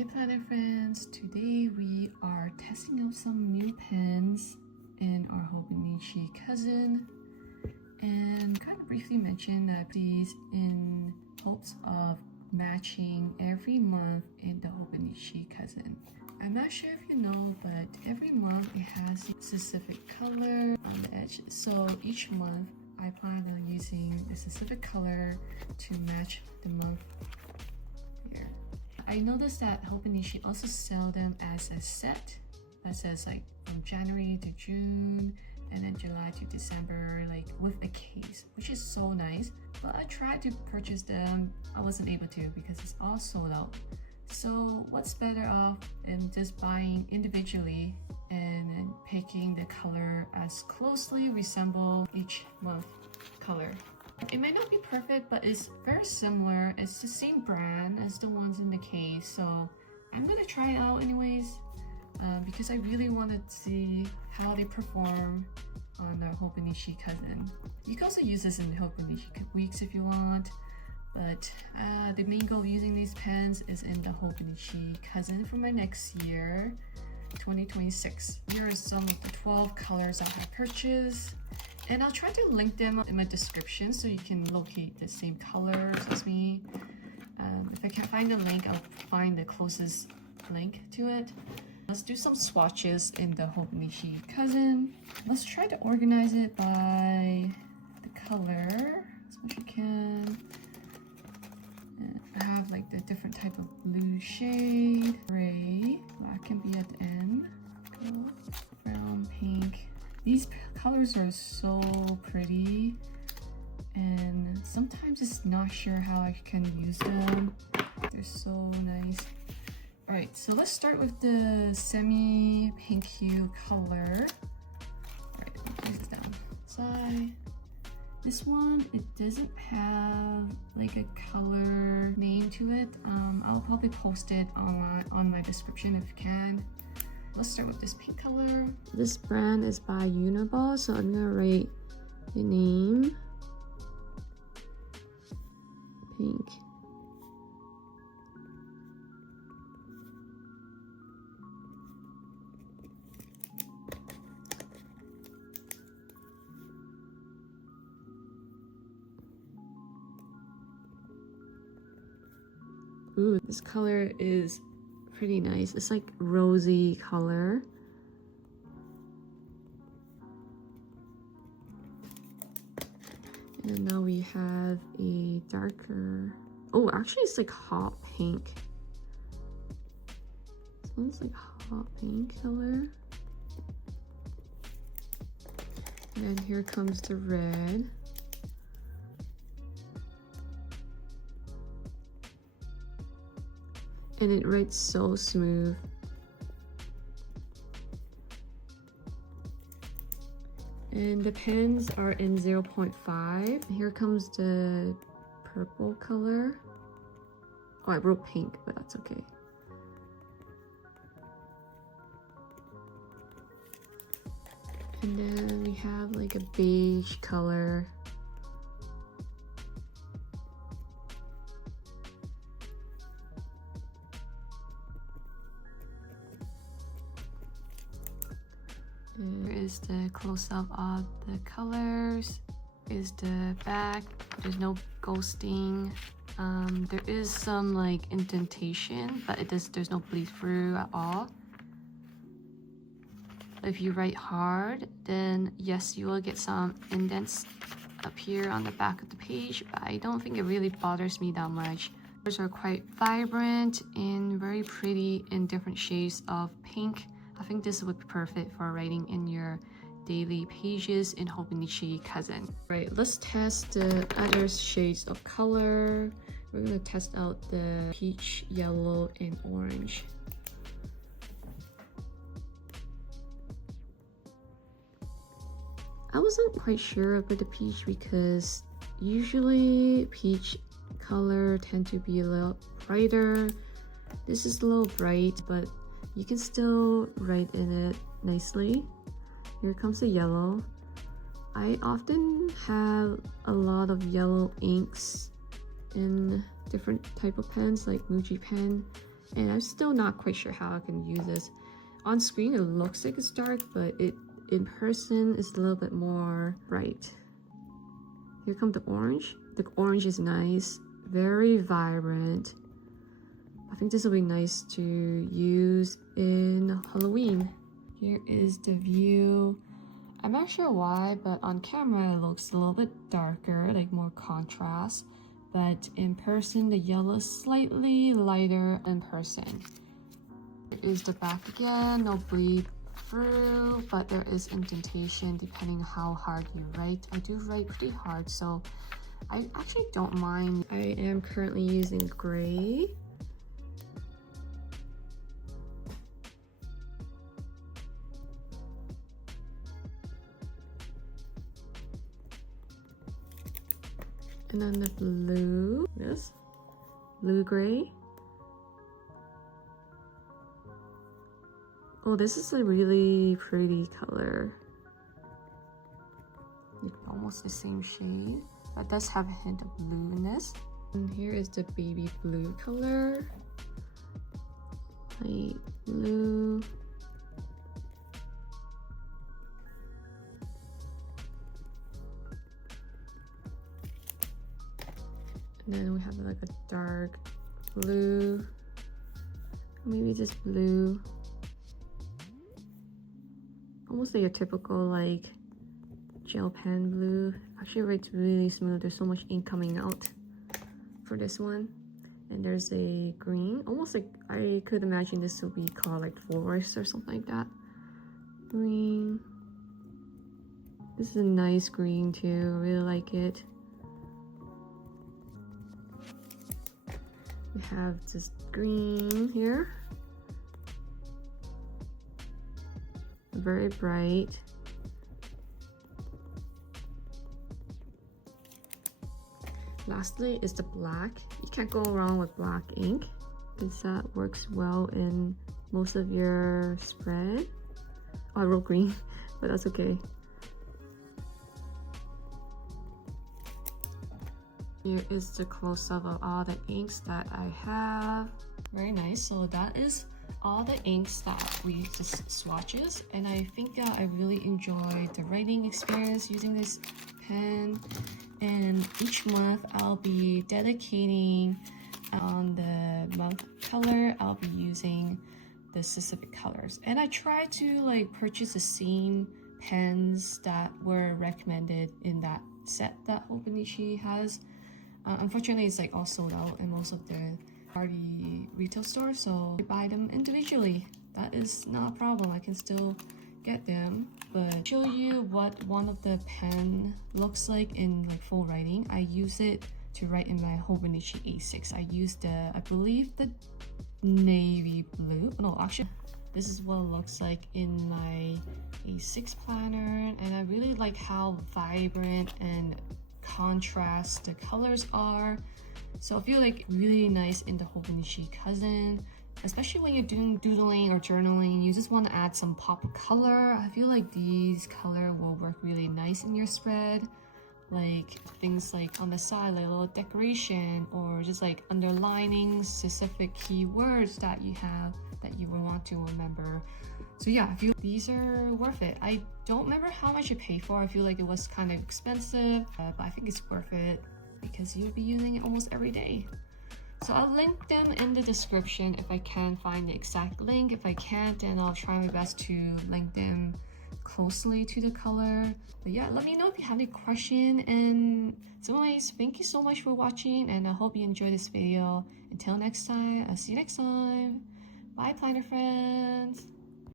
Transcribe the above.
Hey Planner friends, today we are testing out some new pens in our HobonichiCousin and kind of briefly mention that these in hopes of matching every month in the HobonichiCousin. I'm not sure if you know, but every month it has a specific color on the edge. So each month I plan on using a specific color to match the month here. I noticed that Hobonichi also sell them as a set that says like from January to June and then July to December, like with a case, which is so nice. But I tried to purchase them, I wasn't able to because it's all sold out. So what's better off than just buying individually and then picking the color as closely resemble each month color. It might not be perfect, but it's very similar. It's the same brand as the ones in the case, so I'm gonna try it out anyways because I really want to see how they perform on our HobonichiCousin. You can also use this in HobonichiWeeks if you want, but the main goal of using these pens is in the HobonichiCousin for my next year, 2026. Here are some of the 12 colors I have purchased. And I'll try to link them in my description so you can locate the same colors as me. If I can't find the link, I'll find the closest link to it. Let's do some swatches in the HobonichiCousin. Let's try to organize it by the color as much as you can. And I have like the different type of blue shade, gray, black can be at the end, gold, brown, pink. These colors are so pretty and sometimes it's not sure how I can use them. They're so nice. Alright, so let's start with the semi-pink hue color. Alright, let me place this down. Side. This one, it doesn't have like a color name to it. I'll probably post it on my description if you can. Let's start with this pink color. This brand is by Uniball, so I'm gonna write the name. Pink. Ooh, this color is pretty nice. It's like rosy color. And now we have a darker, oh actually it's like hot pink. This one's like hot pink color. And here comes the red. And it writes so smooth. And the pens are in 0.5. Here comes the purple color. Oh, I wrote pink, but that's okay. And then we have like a beige color. Here is the close-up of the colors. Is the back. There's no ghosting. There is some like indentation, but there's no bleed through at all. If you write hard, then yes, you will get some indents up here on the back of the page, but I don't think it really bothers me that much. Colors are quite vibrant and very pretty in different shades of pink. I think this would be perfect for writing in your daily pages in HobonichiCousin. Right, let's test the other shades of color. We're gonna test out the peach, yellow, and orange. I wasn't quite sure about the peach because usually peach color tend to be a little brighter. This is a little bright, but you can still write in it nicely. Here comes the yellow. I often have a lot of yellow inks in different type of pens like Muji pen, and I'm still not quite sure how I can use this. On screen it looks like it's dark, but it in person is a little bit more bright. Here comes the orange. The orange is nice, very vibrant. I think this will be nice to use in Halloween. Here is the view. I'm not sure why, but on camera it looks a little bit darker, like more contrast. But in person, the yellow is slightly lighter in person. Here is the back again, no bleed through, but there is indentation depending on how hard you write. I do write pretty hard, so I actually don't mind. I am currently using gray. And then the blue, this blue gray. Oh, this is a really pretty color. Almost the same shade, but does have a hint of blue in this. And here is the baby blue color. Light blue. And then we have like a dark blue, maybe just blue, almost like a typical like gel pen blue. Actually writes really smooth. There's so much ink coming out for this one. And there's a green, almost like I could imagine this will be called like forest or something like that. Green. This is a nice green too. I really like it. We have this green here, very bright. Lastly is the black. You can't go wrong with black ink because that works well in most of your spread. Oh, I wrote green, but that's okay. Here is the close-up of all the inks that I have. Very nice. So that is all the inks that we just swatches, and I think I really enjoyed the writing experience using this pen. And each month I'll be dedicating on the month color. I'll be using the specific colors, and I try to like purchase the same pens that were recommended in that set that Hobonichi has. Unfortunately, it's like all sold out in most of the party retail stores, so I buy them individually. That is not a problem. I can still get them, but show you what one of the pen looks like in like full writing. I use it to write in my Hobonichi A6. I use the, I believe the navy blue. No, actually, this is what it looks like in my A6 planner, and I really like how vibrant and contrast the colors are. So I feel like really nice in the HobonichiCousin, especially when you're doing doodling or journaling. You just want to add some pop of color. I feel like these color will work really nice in your spread, like things like on the side, like a little decoration, or just like underlining specific keywords that you have that you will want to remember. So yeah, I feel these are worth it. I don't remember how much I paid for. I feel like it was kind of expensive, but I think it's worth it because you'll be using it almost every day. So I'll link them in the description if I can find the exact link. If I can't, then I'll try my best to link them closely to the color. But yeah, let me know if you have any question. And so anyways, thank you so much for watching, and I hope you enjoyed this video. Until next time, I'll see you next time. Bye, planner friends.